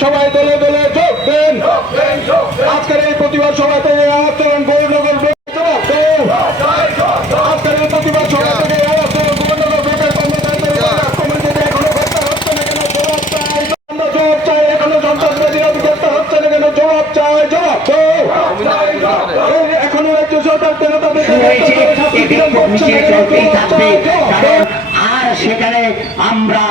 সবাই দলে দলে যোগ দেন। আজকের এই প্রতিবাদ সভা থেকে আচরণ গৌরনগর। আজকের এই প্রতিবাদ সভা থেকে এখনও রাজ্য সরকার কেন তাদের আর সেখানে আমরা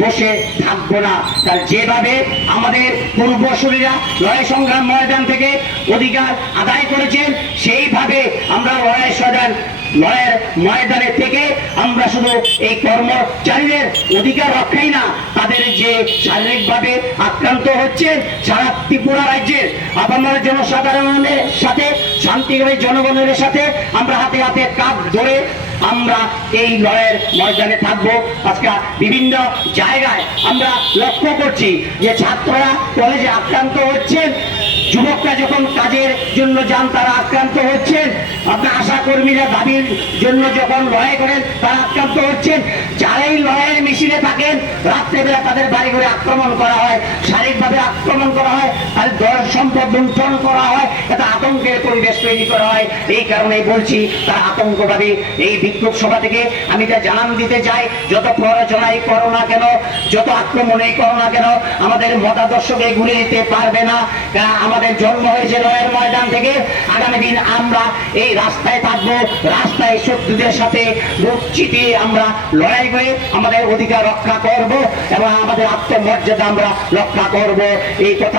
বসে থাকব না। তার যেভাবে আমাদের পূর্বসূরীরা লড়াই সংগ্রাম ময়দান থেকে অধিকার আদায় করেছেন, সেইভাবে আমরা লড়াই সদান লড়াইয়ের ময়দানে থেকে আমরা শুধু এই কর্মচারীদের অধিকার রক্ষাই না, তাদের যে শারীরিকভাবে আক্রান্ত হচ্ছেন সারা ত্রিপুরা রাজ্যের আপামর জনসাধারণের সাথে, শান্তিভাবে জনগণের সাথে আমরা হাতে হাতে কাপ ধরে আমরা এই লড়াইয়ের ময়দানে থাকব। আজকে বিভিন্ন জায়গায় আমরা লক্ষ্য করছি যে ছাত্ররা কলেজে আক্রান্ত হচ্ছেন। যুবকরা যখন কাজের জন্য যান, তারা আক্রান্ত হচ্ছেন। আপনার আশা কর্মীরা দাবির জন্য যখন লড়াই করেন, তারা আক্রান্ত হচ্ছেন। যারাই লড়াইয়ের মিছিলে থাকেন, রাত্রেবেলা তাদের বাড়ি ঘরে আক্রমণ করা হয়, শারীরিকভাবে আক্রমণ করা হয়, তাদের দল সম্পদ লুণ্ঠন করা হয়, এটা আতঙ্কের পরিবেশ তৈরি করা হয়, এই কারণেই বলছি, তারা আতঙ্কবাদী। এই বিক্ষোভ সভা থেকে আমি যা জানান দিতে চাই, যত প্ররোচনাই করো না কেন, যত আক্রমণই করো না কেন, আমাদের মতাদর্শকে ঘুরে দিতে পারবে না। আমাদের জন্ম হয়েছে লয়ের ময়দান থেকে। আগামী দিন আমরা এই রাস্তায় থাকব, রাস্তায় শত্রুদের সাথে বুক চিতিয়ে আমরা লড়াই করে আমাদের অধিকার রক্ষা করব এবং আমাদের আত্মমর্যাদা আমরা রক্ষা করব। এই কথা